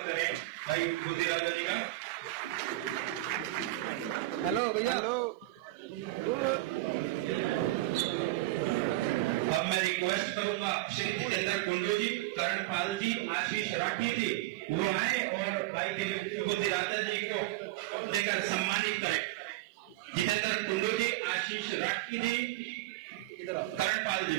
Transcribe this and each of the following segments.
स्वागत करें भाई बुद्धि राजा जी का। हेलो भैया। हेलो। अब मैं रिक्वेस्ट करूंगा श्री जितेंद्र कुंडू जी, करणपाल जी, आशीष राठी जी वो आए और भाई बुद्धि राजा जी को देकर सम्मानित करें। जितेंद्र कुंडू जी, आशीष राठी जी, करणपाल जी।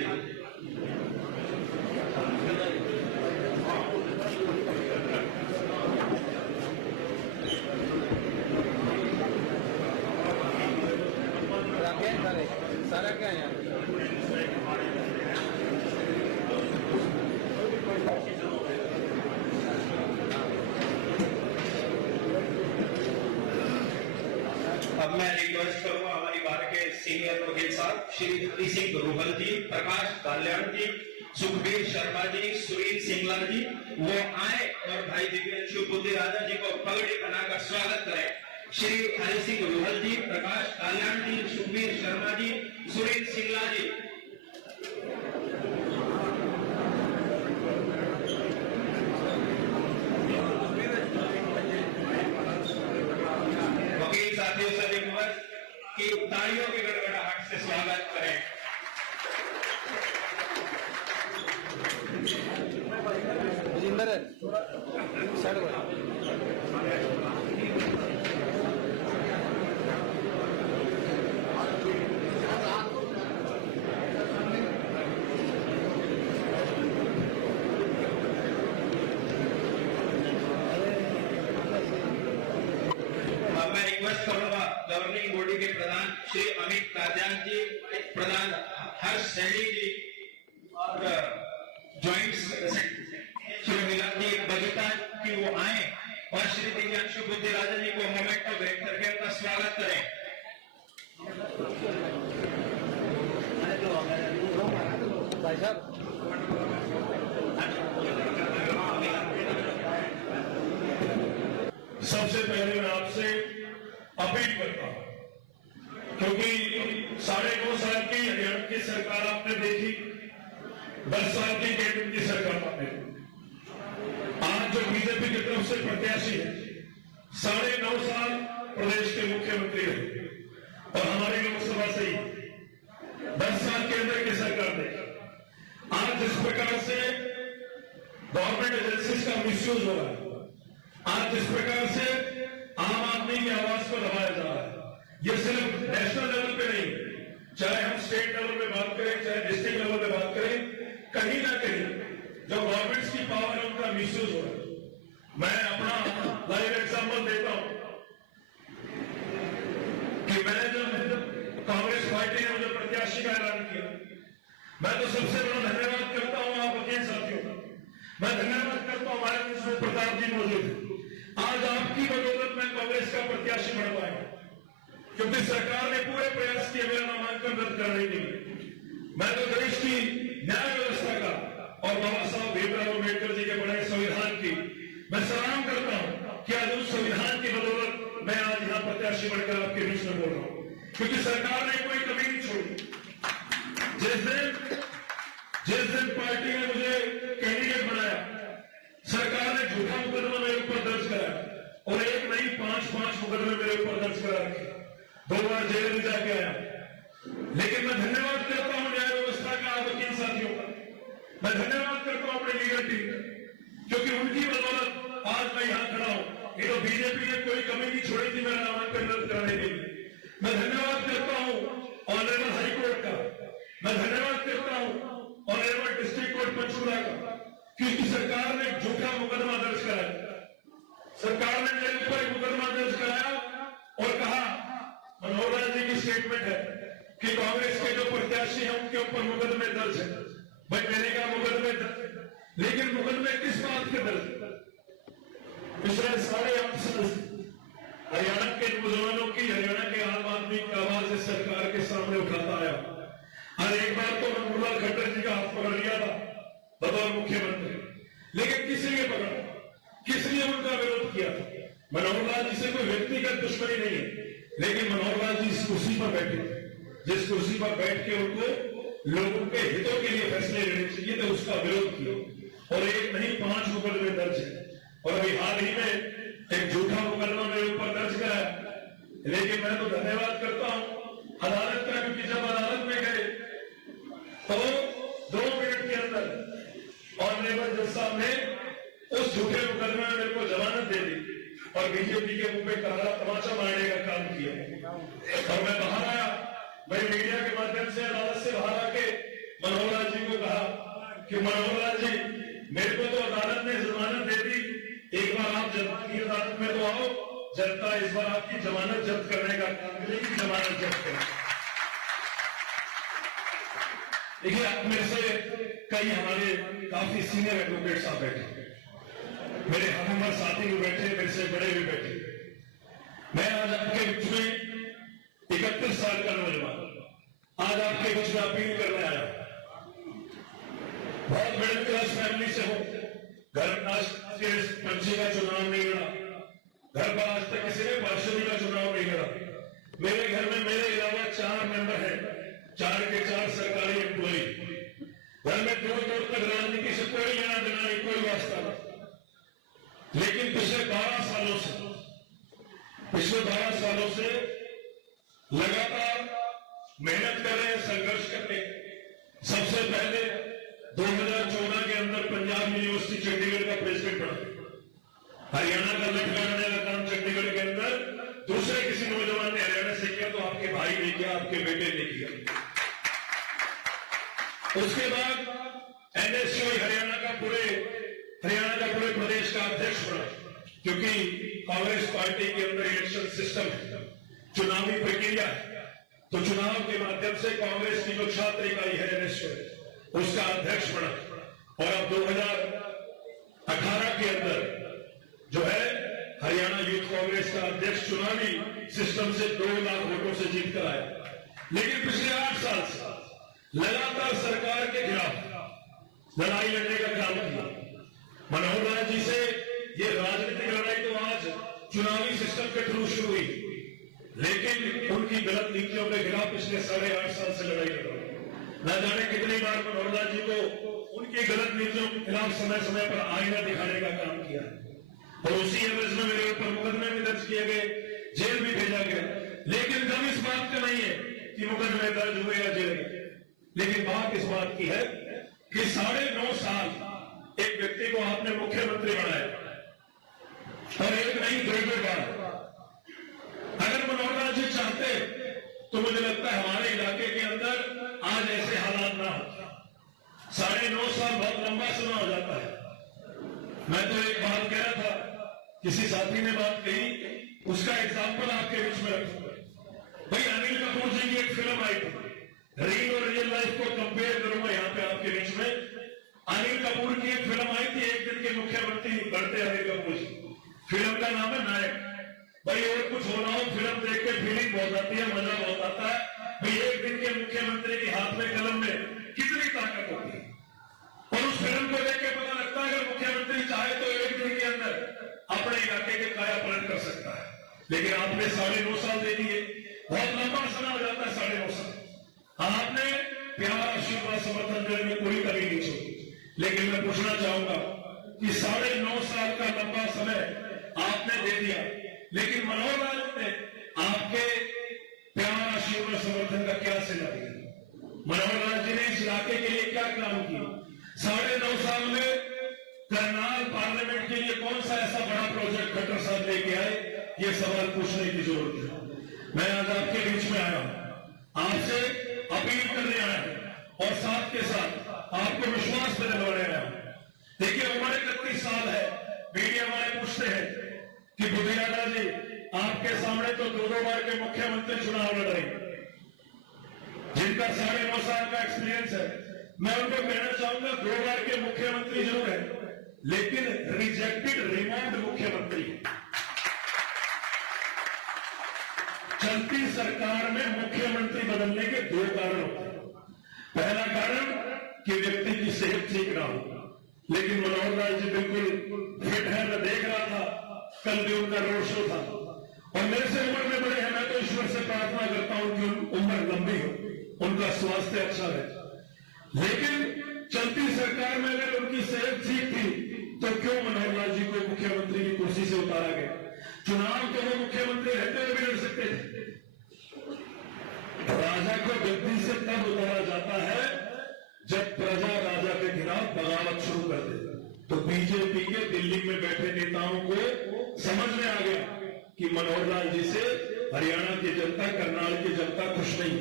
सारा क्या है यार? अब मैं रिक्वेस्ट करूंगा हमारी बार के सीनियर वकील साहब श्री हरि सिंह रोहल जी, प्रकाश कल्याण जी, सुखबीर शर्मा जी, सुनील सिंगला जी वो आए और भाई दिव्यांशु बुद्धि राजा जी को पगड़ी बनाकर स्वागत करें। श्री हरि सिंह रोहल जी, प्रकाश कल्याण जी, सुखबीर शर्मा जी, सुनील सिंगला जी। वकील साथियों से रिक्वेस्ट कि तालियों की गड़गड़ाहट से स्वागत करें। जिंदर है साइड गवर्निंग बॉडी के प्रधान श्री अमित काद्यान जी, प्रधान हर्ष सैनी जी और ज्वाइंट श्री मिलन जी बगीता की वो आए और श्री दिव्यांशु बुद्धि राजा जी को मोमेंट ऑफ ब्रेक करके उनका स्वागत करें। भाई साहब सबसे पहले मैं आपसे अपील करता हूं, क्योंकि 9.5 साल की हरियाणा की सरकार आपने देखी, 10 साल की केंद्र की सरकार आपने देखी। आज जो बीजेपी की तरफ से प्रत्याशी है 9.5 साल प्रदेश के मुख्यमंत्री रहे और हमारी लोकसभा से ही 10 साल केंद्र की सरकार देखी। आज जिस प्रकार से गवर्नमेंट एजेंसीज का मिसयूज हो रहा है, आज जिस प्रकार से आम आदमी की आवाज को दबाया जा रहा है, ये सिर्फ नेशनल लेवल पे नहीं, चाहे हम स्टेट लेवल पे बात करें, चाहे डिस्ट्रिक्ट लेवल पे बात करें, कहीं ना कहीं जो गवर्नमेंट्स की पावर है उनका मिसयूज हो रहा है। मैं अपना लाइव एग्जाम्पल देता हूं कि मैंने जब कांग्रेस पार्टी ने मुझे प्रत्याशी का ऐलान किया, मैं तो सबसे बड़ा धन्यवाद करता हूं आप वकील साथियों का। मैं धन्यवाद करता हूं हमारे विष्णु प्रताप जी मौजूद है। आज आपकी बदौलत में कांग्रेस का प्रत्याशी बन पाया, क्योंकि सरकार ने पूरे प्रयास किए मेरा नामांकन रद्द करने के लिए। मैं तो देश की न्याय व्यवस्था का और बाबा साहब भीमराव अम्बेडकर जी के बड़े संविधान की मैं सलाम करता हूं कि आज उस संविधान की बदौलत मैं आज यहां प्रत्याशी बनकर आपके बीच में बोल रहा हूं, क्योंकि सरकार ने कोई कमी नहीं छोड़ी। जिस दिन पार्टी ने मुझे कैंडिडेट बनाया, सरकार ने झूठा मुकदमा मेरे ऊपर दर्ज कराया और एक नहीं 5 मुकदमे मेरे ऊपर दर्ज करा रखे, 2 बार जेल में जाके आया। लेकिन मैं धन्यवाद करता हूं न्याय व्यवस्था का, वकील साथियों का। मैं धन्यवाद करता हूं अपने लीगल टीम का, क्योंकि उनकी बदौलत आज मैं यहां खड़ा हूं। ये तो बीजेपी ने कोई कमी नहीं छोड़ी थी मेरा नामांकन रद्द कराने के लिए। मैं धन्यवाद करता हूं ऑनरेबल हाईकोर्ट का, मैं धन्यवाद करता हूं ऑनरेबल डिस्ट्रिक्ट कोर्ट पंचकुला का, क्योंकि सरकार ने झूठा मुकदमा दर्ज कराया। सरकार ने मेरे ऊपर मुकदमा दर्ज कराया और कहा, मनोहर लाल जी की स्टेटमेंट है कि कांग्रेस के जो प्रत्याशी हैं उनके ऊपर मुकदमे दर्ज है। भाई मैंने कहा मुकदमे दर्ज, लेकिन मुकदमे किस बात के दर्ज? पिछले 8.5 साल हरियाणा के नौजवानों की, हरियाणा के आम आदमी की आवाज इस सरकार के सामने उठाता आया। और एक बार तो मनोहर खट्टर जी का हाथ पकड़ लिया था बतौर मुख्यमंत्री, लेकिन किसी ने पकड़ा, किसने उनका विरोध किया? मनोहर लाल जी से कोई व्यक्तिगत दुश्मनी नहीं है, लेकिन मनोहर लाल जी इस कुर्सी पर बैठे, जिस कुर्सी पर बैठ के उनको लोगों के हितों के लिए फैसले लेने चाहिए थे, उसका विरोध किया और एक नहीं 5 मुकदमे दर्ज है। और अभी हाल ही में एक झूठा मुकदमा मेरे ऊपर दर्ज कराया। लेकिन मैं तो धन्यवाद करता हूं अदालत का, क्योंकि जब अदालत में गए तो 2 मिनट के अंदर ऑनरेबल जज साहब ने उस झूठे मुकदमे में मेरे को जमानत दे दी और बीजेपी के मुंह पे करारा तमाचा मारने का काम किया। और मैं बाहर आया, मैं मीडिया के माध्यम से अदालत से बाहर आके मनोहर लाल जी को कहा कि मनोहर लाल जी, मेरे को तो अदालत ने जमानत दे दी, एक बार आप जनता की अदालत में तो आओ, जनता इस बार आपकी जमानत जब्त करने का काम करेगी, जमानत जब्त करें। देखिए, आप में से कई हमारे काफी सीनियर एडवोकेट साहब बैठे, मेरे हम उम्र साथी भी बैठे, मेरे से बड़े भी बैठे। मैं आज आपके बीच में 31 साल का नौजवान आज आपके बीच में अपील करने आया। बहुत मिडिल क्लास फैमिली से हो, घर आज के पंची का चुनाव नहीं लड़ा, घर पर आज तक किसी ने पार्षदी का चुनाव नहीं लड़ा। मेरे घर में मेरे अलावा 4 मेंबर हैं, 4 के 4 सरकारी एम्प्लॉई। घर में दूर दूर तक राजनीति से कोई लेना देना नहीं, कोई वास्ता नहीं। लेकिन पिछले 12 सालों से लगातार मेहनत कर रहे हैं, संघर्ष करते हैं। सबसे पहले 2014 के अंदर पंजाब यूनिवर्सिटी चंडीगढ़ का प्रेसिडेंट बना। हरियाणा का लिख लगाने का काम चंडीगढ़ के अंदर दूसरे किसी नौजवान ने हरियाणा से किया, तो आपके भाई ने किया, आपके बेटे ने किया। उसके बाद एनएसयूआई हरियाणा का पूरे प्रदेश का अध्यक्ष बना, क्योंकि कांग्रेस पार्टी के अंदर इलेक्शन सिस्टम है, चुनावी प्रक्रिया है। तो चुनाव के माध्यम से कांग्रेस की जो छात्र इकाई है एनएसयूआई, उसका अध्यक्ष बना। और अब 2018 के अंदर जो है हरियाणा यूथ कांग्रेस का अध्यक्ष चुनावी सिस्टम से 2 लाख वोटों से जीत कर आया। लेकिन पिछले 8 साल से लगातार सरकार के खिलाफ लड़ाई लड़ने का काम किया। मनोहर लाल जी से ये राजनीतिक लड़ाई तो आज चुनावी सिस्टम के थ्रू शुरू हुई, लेकिन उनकी गलत नीतियों के खिलाफ पिछले 8.5 साल से लड़ाई लड़ रही। न जाने कितनी बार मनोहर लाल जी को उनकी गलत नीतियों के खिलाफ समय समय पर आईना दिखाने का काम किया, और उसी एवज में मेरे ऊपर मुकदमे भी दर्ज किए गए, जेल भी भेजा गया। लेकिन गम इस बात का नहीं है कि मुकदमे दर्ज हुए या जेल गए, लेकिन बात इस बात की है कि 9.5 साल एक व्यक्ति को आपने मुख्यमंत्री बनाया, और एक नहीं 2 बार। अगर मनोहर लाल जी चाहते तो मुझे लगता है हमारे इलाके के अंदर आज ऐसे हालात ना हो। 9.5 साल बहुत लंबा समय हो जाता है। मैं तो एक बात कह रहा था, किसी साथी ने बात कही, उसका एग्जाम्पल आपके बीच में रखूंगा। भाई, अनिल कपूर जी की एक फिल्म आई थी, रील और रियल लाइफ को कंपेयर करूंगा यहां पे आपके बीच में। अनिल कपूर की एक फिल्म आई थी, एक दिन के मुख्यमंत्री बनते अनिल कपूर जी। फिल्म का नाम है नायक। भाई, और कुछ हो ना हो, फिल्म देख के फीलिंग बहुत आती है, मजा बहुत आता है। भाई, एक दिन के मुख्यमंत्री के हाथ में कलम में कितनी ताकत होती है, और उस फिल्म को देख के पता लगता है अगर मुख्यमंत्री चाहे तो एक दिन के अंदर अपने इलाके के काया पलट कर सकता है। लेकिन आपने 9.5 साल दे दिए, बहुत लंबा समय हो जाता है 9.5 साल। आपने प्यार, आशीर्वाद, समर्थन देने में कोई कमी नहीं छोड़ी। लेकिन मैं पूछना चाहूंगा कि 9.5 साल का लंबा समय आपने दे दिया, लेकिन मनोहर लाल ने आपके प्यार, आशीर्वाद, समर्थन का क्या सिला दिया? मनोहर लाल जी ने इस इलाके के लिए क्या काम किया? 9.5 साल में करनाल पार्लियामेंट के लिए कौन सा ऐसा बड़ा प्रोजेक्ट खट्टर साहब लेके आए? ये सवाल पूछने की जरूरत है। मैं आज आपके बीच में आया हूं, आपसे अपील करने आया हूं, और साथ के साथ आपको विश्वास में दिलवाने आया हूं। देखिए, उम्र 31 साल है। मीडिया वाले पूछते हैं कि बुधियाना जी, आपके सामने तो 2 बार के मुख्यमंत्री चुनाव लड़ रहे, जिनका 9.5 साल का एक्सपीरियंस है। मैं उनको कहना चाहूंगा, 2 बार के मुख्यमंत्री जरूर है, लेकिन रिजेक्टेड, रिमूव्ड मुख्यमंत्री। चलती सरकार में मुख्यमंत्री बदलने के 2 कारण होते हैं। पहला कारण कि व्यक्ति की सेहत ठीक ना हो, लेकिन मनोहर लाल जी बिल्कुल फिट है। मैं देख रहा था, कल भी उनका रोड शो था, और मेरे से उम्र में बड़े हैं। मैं तो ईश्वर से प्रार्थना करता हूं कि उम्र लंबी हो, उनका स्वास्थ्य अच्छा रहे। लेकिन चलती सरकार में अगर उनकी सेहत ठीक थी तो क्यों मनोहर लाल जी को मुख्यमंत्री की कुर्सी से उतारा गया? चुनाव तो वो मुख्यमंत्री रहते हुए भी लड़ सकते थे। राजा को गद्दी से तब उतारा जाता है जब प्रजा राजा के खिलाफ बगावत शुरू कर दे। तो बीजेपी के दिल्ली में बैठे नेताओं को समझ में आ गया कि मनोहर लाल जी से हरियाणा की जनता, करनाल की जनता खुश नहीं,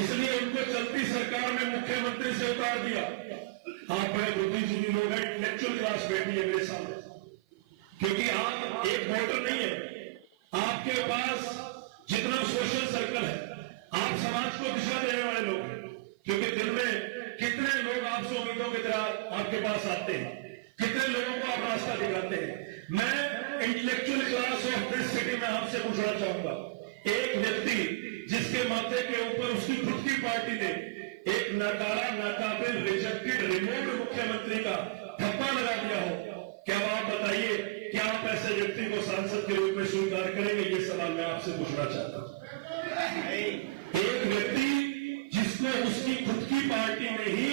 इसलिए उनको चलती सरकार में मुख्यमंत्री से उतार दिया। आप बड़े बुद्धिजीवी लोग हैं, इंटेलेक्चुअल क्लास बैठी है मेरे सामने, क्योंकि आप एक वोटर नहीं है, आपके पास जितना सोशल सर्कल है, आप समाज को दिशा देने वाले लोग हैं, क्योंकि दिन में कितने लोग आपसे उम्मीदों की तरह आपके पास आते हैं, कितने लोगों को आप रास्ता दिखाते हैं। मैं intellectual class of this city में आपसे पूछना चाहूंगा, एक व्यक्ति जिसके माथे के ऊपर उसकी खुद की पार्टी ने एक नकारा, नाकाबिल, रिजेक्टेड, रिमोट मुख्यमंत्री का ठप्पा लगा दिया हो, क्या आप बताइए, क्या आप ऐसे व्यक्ति को सांसद के रूप में स्वीकार करेंगे? ये सवाल मैं आपसे पूछना चाहता हूं। एक व्यक्ति जिसको उसकी खुद की पार्टी ने ही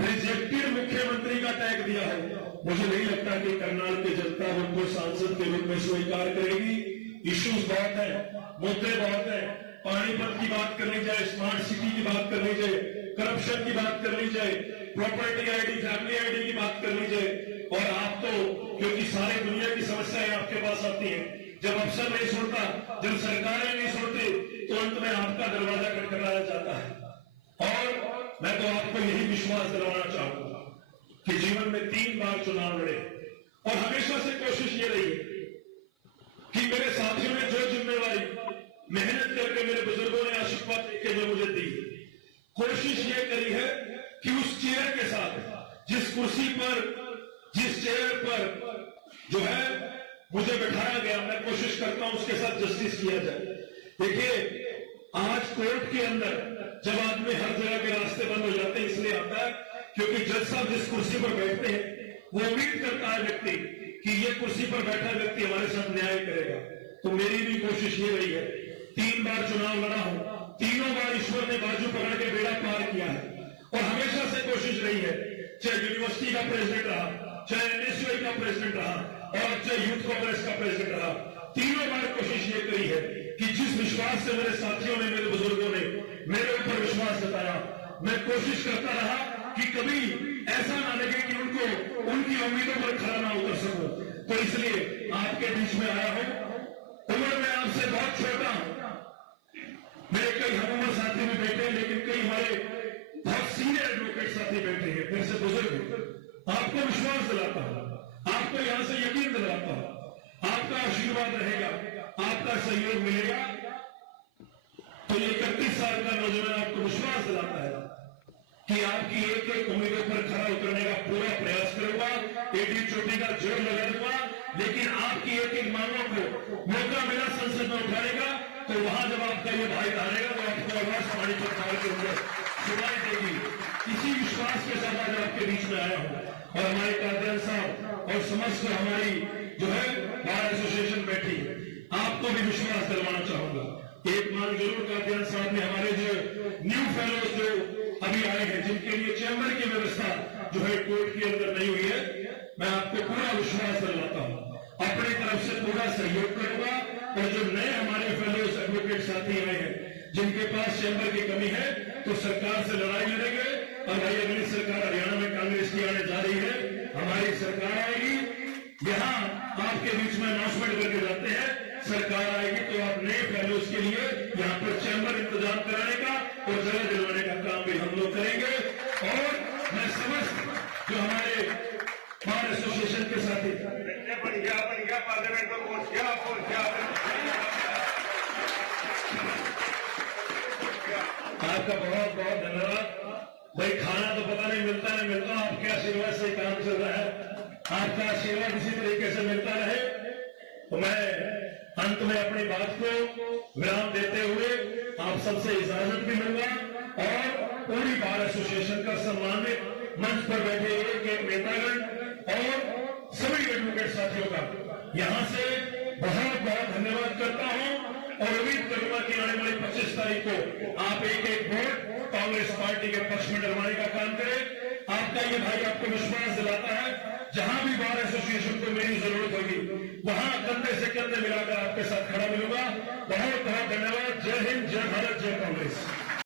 रिजेक्टेड मुख्यमंत्री का टैग दिया है, मुझे नहीं लगता कि करनाल की जनता उनको सांसद के रूप में स्वीकार करेगी। इश्यूज बहुत है, मुद्दे बहुत है, पानीपत की बात करनी जाए, स्मार्ट सिटी की बात करनी जाए, करप्शन की बात करनी जाए, प्रॉपर्टी आईडी, फैमिली आईडी की बात करनी जाए, और आप तो क्योंकि सारी दुनिया की समस्याएं आपके पास आती हैं, जब अफसर नहीं सुनता, जब सरकारें नहीं सुनती, तो अंत में आपका दरवाजा खटखटाया जाता है। और मैं तो आपको यही विश्वास दिलवाना चाहूंगा कि जीवन में 3 बार चुनाव लड़े, और हमेशा से कोशिश ये रही है कि मेरे साथियों ने जो जिम्मेवारी मेहनत करके मेरे बुजुर्गों ने आशीर्वाद देके जो मुझे दी, कोशिश ये करी है कि उस चेयर के साथ, जिस कुर्सी पर, जिस चेयर पर जो है मुझे बैठाया गया, मैं कोशिश करता हूं उसके साथ जस्टिस किया जाए। देखिए, आज कोर्ट के अंदर जब आदमी हर जगह के रास्ते बंद हो जाते हैं, इसलिए आता है क्योंकि जज साहब जिस कुर्सी पर बैठते हैं वो उम्मीद करता है व्यक्ति कि ये कुर्सी पर बैठा व्यक्ति हमारे साथ न्याय करेगा। तो मेरी भी कोशिश ये रही है, 3 बार चुनाव लड़ा हूं, तीनों बार ईश्वर ने बाजू पकड़ के बेड़ा पार किया है, और हमेशा से कोशिश रही है, चाहे यूनिवर्सिटी का प्रेसिडेंट रहा, चाहे एनएसयूआई का प्रेसिडेंट रहा, और चाहे यूथ कांग्रेस का प्रेसिडेंट रहा, तीनों बार कोशिश ये करी है कि जिस विश्वास से मेरे साथियों ने, मेरे बुजुर्गों ने मेरे ऊपर विश्वास जताया, मैं कोशिश करता रहा कि कभी ऐसा ना लगे कि उनको उनकी उम्मीदों पर खरा ना उतर सकूं। तो इसलिए आपके बीच में आया हूं। उम्र में आपसे बहुत छोटा हूं, मेरे कई हमउम्र साथी भी बैठे हैं, लेकिन कई हमारे बहुत सीनियर एडवोकेट साथी बैठे हैं, मेरे से बुजुर्ग। आपको विश्वास दिलाता हूं, आपको यहां से यकीन दिलाता हूं, आपका आशीर्वाद रहेगा, आपका सहयोग मिलेगा। तो ये 31 साल का नौजवान आपको विश्वास दिलाता है कि आपकी एक एक उम्मीदों पर खरा उतरने का पूरा प्रयास करूंगा, एडी चोटी का जोर लगा दूंगा, लेकिन आपकी एक एक मांगों को मौका मिला संसद में उठाने का, तो वहां जब आपका ये भाई हारेगा तो आपको आवाज पानी पर खाल के ऊपर सुनाई देगी। इसी विश्वास के साथ आज आपके बीच में आया हूं, और हमारे कादियान साहब और समस्त हमारी जो है बार एसोसिएशन बैठी, आपको भी विश्वास दिलवाना चाहूंगा। एक मांग जरूर कादियान साहब ने, हमारे जो न्यू फेलोज जो अभी आए हैं, जिनके लिए चैम्बर की व्यवस्था जो है कोर्ट के अंदर नहीं हुई है, मैं आपको पूरा विश्वास दिलाता हूं, अपनी तरफ से पूरा सहयोग करूंगा। और जो नए हमारे फेलोज एडवोकेट साथी आए हैं, जिनके पास चैम्बर की कमी है, तो सरकार से लड़ाई लड़ेंगे। और भाई अगली सरकार हरियाणा में कांग्रेस की आने जा रही है, हमारी सरकार आएगी, यहाँ आपके बीच में अनाउंसमेंट करके जाते हैं, सरकार आएगी तो आप नए फेलोज के लिए यहाँ पर चैम्बर इंतजाम कराने का और जगह दिलवाने का काम भी हम लोग करेंगे। और मैं समस्त जो हमारे बार एसोसिएशन के साथी बन गया पार्लियामेंट में पहुंच गया। आपका बहुत बहुत धन्यवाद भाई। खाना तो पता नहीं मिलता नहीं मिलता, आपके आशीर्वाद से काम चल रहा है, आपका आशीर्वाद इसी तरीके से मिलता रहे। तो मैं अंत में अपनी बात को विराम देते हुए आप सबसे इजाजत भी लूंगा, और पूरी बार एसोसिएशन का सम्मानित मंच पर बैठे एक नेतागण और सभी एडवोकेट साथियों का यहां से बहुत बहुत धन्यवाद करता हूं, और उम्मीद करूंगा कि आने वाली 25 तारीख को आप एक एक वोट कांग्रेस पार्टी के पक्ष में डलवाने का काम करें। आपका ये भाई आपको विश्वास दिलाता है, जहां भी को मेरी जरूरत होगी वहां कंधे से कंधे मिलाकर आपके साथ खड़ा मिलूंगा। बहुत बहुत धन्यवाद। जय हिंद, जय भारत, जय कांग्रेस।